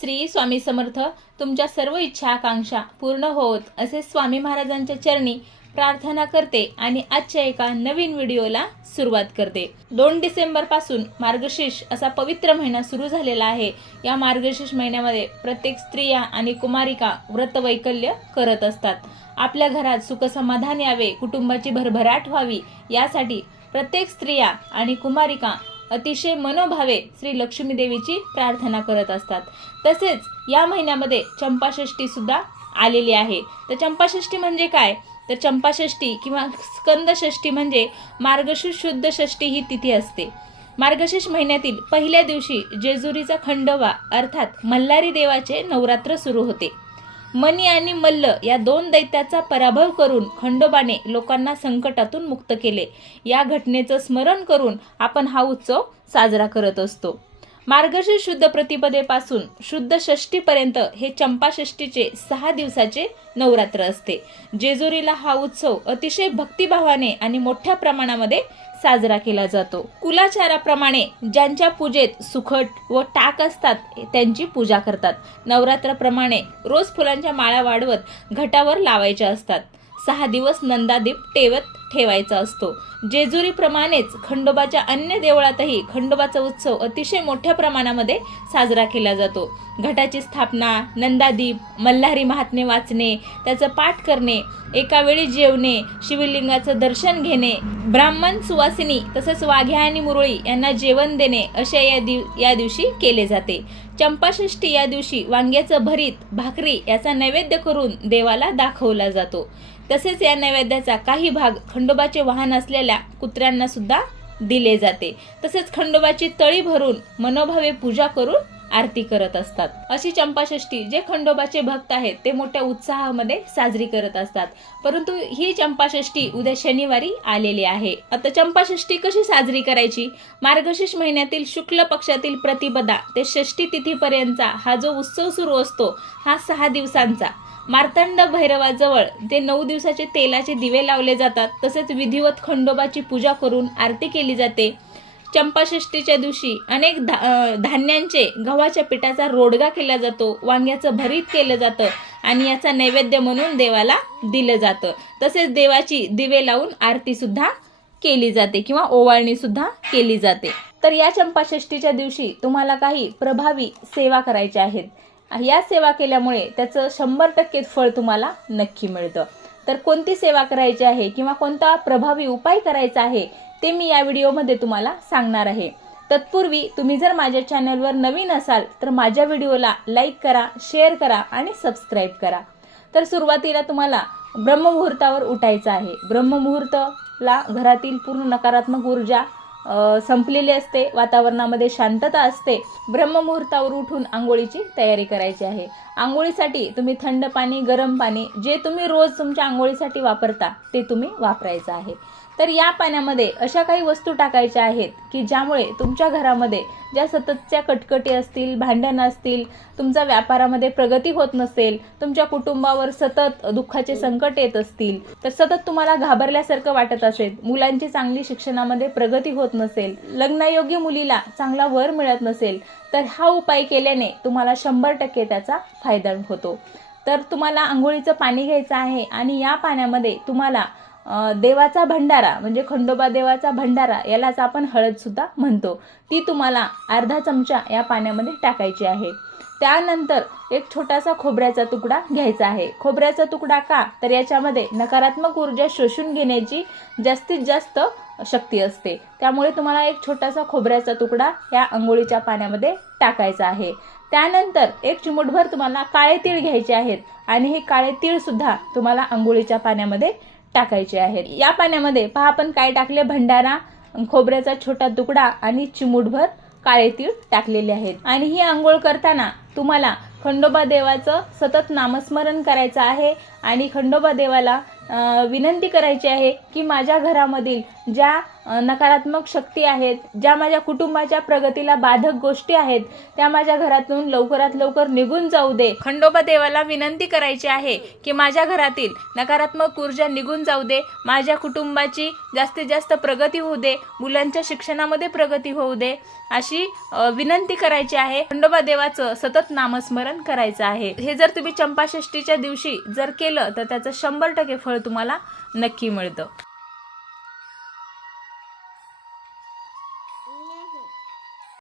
श्री स्वामी समर्थ. तुमच्या सर्व इच्छा आकांक्षा पूर्ण होत असे स्वामी महाराजांच्या चरणी प्रार्थना करते आणि आजच्या एका नवीन व्हिडिओला सुरुवात करते. 2 डिसेंबर पासून मार्गशीर्ष असा पवित्र महिना सुरू झालेला आहे. या मार्गशीर्ष महिन्यामध्ये प्रत्येक स्त्रिया आणि कुमारिका व्रतवैकल्य करत असतात. आपल्या घरात सुख समाधान यावे, कुटुंबाची भरभराट व्हावी यासाठी प्रत्येक स्त्रिया आणि कुमारिका अतिशय मनोभावे श्री लक्ष्मी देवीची प्रार्थना करत असतात. तसेच या महिन्यामध्ये चंपाषष्ठी सुद्धा आलेली आहे. तर चंपाषष्ठी म्हणजे काय? तर चंपाषष्ठी किंवा स्कंदषष्ठी म्हणजे मार्गशीर्ष शुद्ध षष्ठी ही तिथी असते. मार्गशीर्ष महिन्यातील पहिल्या दिवशी जेजुरीचा खंडोबा अर्थात मल्हारी देवाचे नवरात्र सुरू होते. मनी आणि मल्ल या 2 दैत्याचा पराभव करून खंडोबाने लोकांना संकटातून मुक्त केले. या घटनेचं स्मरण करून आपण हा उत्सव साजरा करत असतो. मार्गशीर्ष शुद्ध प्रतिपदेपासून शुद्ध षष्ठीपर्यंत हे चंपाषष्ठीचे 6 दिवसाचे नवरात्र असते. जेजुरीला हा उत्सव अतिशय भक्तिभावाने आणि मोठ्या प्रमाणामध्ये साजरा केला जातो. कुलाचाराप्रमाणे ज्यांच्या पूजेत सुखट व टाक असतात त्यांची पूजा करतात. नवरात्राप्रमाणे रोज फुलांच्या माळा वाढवत घटावर लावायच्या असतात. 6 दिवस नंदादीप तेवत ठेवायचा असतो. जेजुरीप्रमाणेच खंडोबाच्या अन्य देवळातही खंडोबाचा उत्सव अतिशय मोठ्या प्रमाणामध्ये साजरा केला जातो. घटाची स्थापना, नंदादीप, मल्हारी महात्म्य वाचणे, त्याचं पाठ करणे, एका वेळी जेवणे, शिवलिंगाचं दर्शन घेणे, ब्राह्मण सुवासिनी तसंच वाघ्या आणि मुरळी यांना जेवण देणे अशा या दिवशी केले जाते. चंपाषष्ठी या दिवशी वांग्याचं भरीत, भाकरी याचा नैवेद्य करून देवाला दाखवला जातो. तसेच या नैवेद्याचा काही भाग खंडोबाचे वाहन असलेल्या कुत्र्यांना सुद्धा दिले जाते. तसेच खंडोबाची तळी भरून मनोभावे पूजा करून आरती करत असतात. अशी चंपाषष्ठी जे खंडोबाचे भक्त आहेत ते मोठ्या उत्साहामध्ये साजरी करत असतात. परंतु ही चंपाषष्ठी उद्या शनिवारी आलेली आहे. आता चंपाषष्ठी कशी साजरी करायची? मार्गशीर्ष महिन्यातील शुक्ल पक्षातील प्रतिपदा ते षष्ठी तिथीपर्यंतचा हा जो उत्सव सुरू असतो हा 6 दिवसांचा. मार्तंड भैरवाजवळ ते 9 दिवसाचे तेलाचे दिवे लावले जातात. तसेच विधिवत खंडोबाची पूजा करून आरती केली जाते. चंपाषष्ठीच्या दिवशी अनेक धान्यांचे गव्हाच्या पिठाचा रोडगा केला जातो. वांग्याचं भरीत केलं जातं आणि याचा नैवेद्य म्हणून देवाला दिलं जातं. तसेच देवाची दिवे लावून आरती सुद्धा केली जाते किंवा ओवाळणी सुद्धा केली जाते. तर या चंपाषष्ठीच्या दिवशी तुम्हाला काही प्रभावी सेवा करायच्या आहेत. या सेवा केल्यामुळे त्याचं 100% फळ तुम्हाला नक्की मिळतं. तर कोणती सेवा करायची आहे किंवा कोणता प्रभावी उपाय करायचा आहे ते मी या व्हिडिओमध्ये तुम्हाला सांगणार आहे. तत्पूर्वी तुम्ही जर माझ्या चॅनलवर नवीन असाल तर माझ्या व्हिडिओला लाईक करा, शेअर करा आणि सबस्क्राईब करा. तर सुरुवातीला तुम्हाला ब्रह्ममुहूर्तावर उठायचं आहे. ब्रह्ममुहूर्तला घरातील पूर्ण नकारात्मक ऊर्जा संपलेली असते, वातावरणामध्ये शांतता असते. ब्रह्ममुहूर्तावर उठून आंघोळीची तयारी करायची आहे. आंघोळीसाठी तुम्ही थंड पाणी, गरम पाणी जे तुम्ही रोज तुमच्या आंघोळीसाठी वापरता ते तुम्ही वापरायचं आहे. तर या पाण्यामध्ये अशा काही वस्तू टाकायच्या आहेत की ज्यामुळे तुमच्या घरामध्ये ज्या सततच्या कटकटी असतील, भांडण असतील, तुमच्या व्यापारामध्ये प्रगती होत नसेल, तुमच्या कुटुंबावर सतत दुःखाचे संकट येत असतील, तर सतत तुम्हाला घाबरल्यासारखं वाटत असेल, मुलांची चांगली शिक्षणामध्ये प्रगती होत नसेल, लग्नयोग्य मुलीला चांगला वर मिळत नसेल, तर हा उपाय केल्याने तुम्हाला 100% त्याचा फायदा होतो. तर तुम्हाला आंघोळीचं पाणी घ्यायचं आहे आणि या पाण्यामध्ये तुम्हाला देवाचा भंडारा म्हणजे खंडोबा देवाचा भंडारा यालाच आपण हळद सुद्धा म्हणतो, ती तुम्हाला अर्धा चमचा या पाण्यामध्ये टाकायची आहे. त्यानंतर एक छोटासा खोबऱ्याचा तुकडा घ्यायचा आहे. खोबऱ्याचा तुकडा का? तर याच्यामध्ये नकारात्मक ऊर्जा शोषून घेण्याची जास्तीत जास्त शक्ती असते. त्यामुळे तुम्हाला एक छोटासा खोबऱ्याचा तुकडा या आंघोळीच्या पाण्यामध्ये टाकायचा आहे. त्यानंतर एक चिमूटभर तुम्हाला काळे तीळ घ्यायचे आहेत आणि हे काळे तीळ सुद्धा तुम्हाला आंघोळीच्या पाण्यामध्ये टाकायचे आहेत. या पाण्यामध्ये पहा आपण काय टाकले? भंडारा, खोबऱ्याचा छोटा तुकडा आणि चिमूटभर काळे तीळ टाकलेले आहेत. आणि ही आंघोळ करताना तुम्हाला खंडोबा देवाचं सतत नामस्मरण करायचं आहे आणि खंडोबा देवाला विनंती करायची आहे की माझ्या घरामधील ज्या नकारात्मक शक्ती आहेत, ज्या माझ्या कुटुंबाच्या प्रगतीला बाधक गोष्टी आहेत, त्या माझ्या घरातून लवकरात लवकर निघून जाऊ दे. खंडोबा देवाला विनंती करायची आहे की माझ्या घरातील नकारात्मक ऊर्जा निघून जाऊ दे, माझ्या कुटुंबाची जास्तीत जास्त प्रगती होऊ दे, मुलांच्या शिक्षणामध्ये प्रगती होऊ दे, अशी विनंती करायची आहे. खंडोबा देवाचं सतत नामस्मरण करायचं आहे. हे जर तुम्ही चंपाषष्ठीच्या दिवशी जर केलं तर त्याचं 100% फळ तुम्हाला नक्की मिळतं.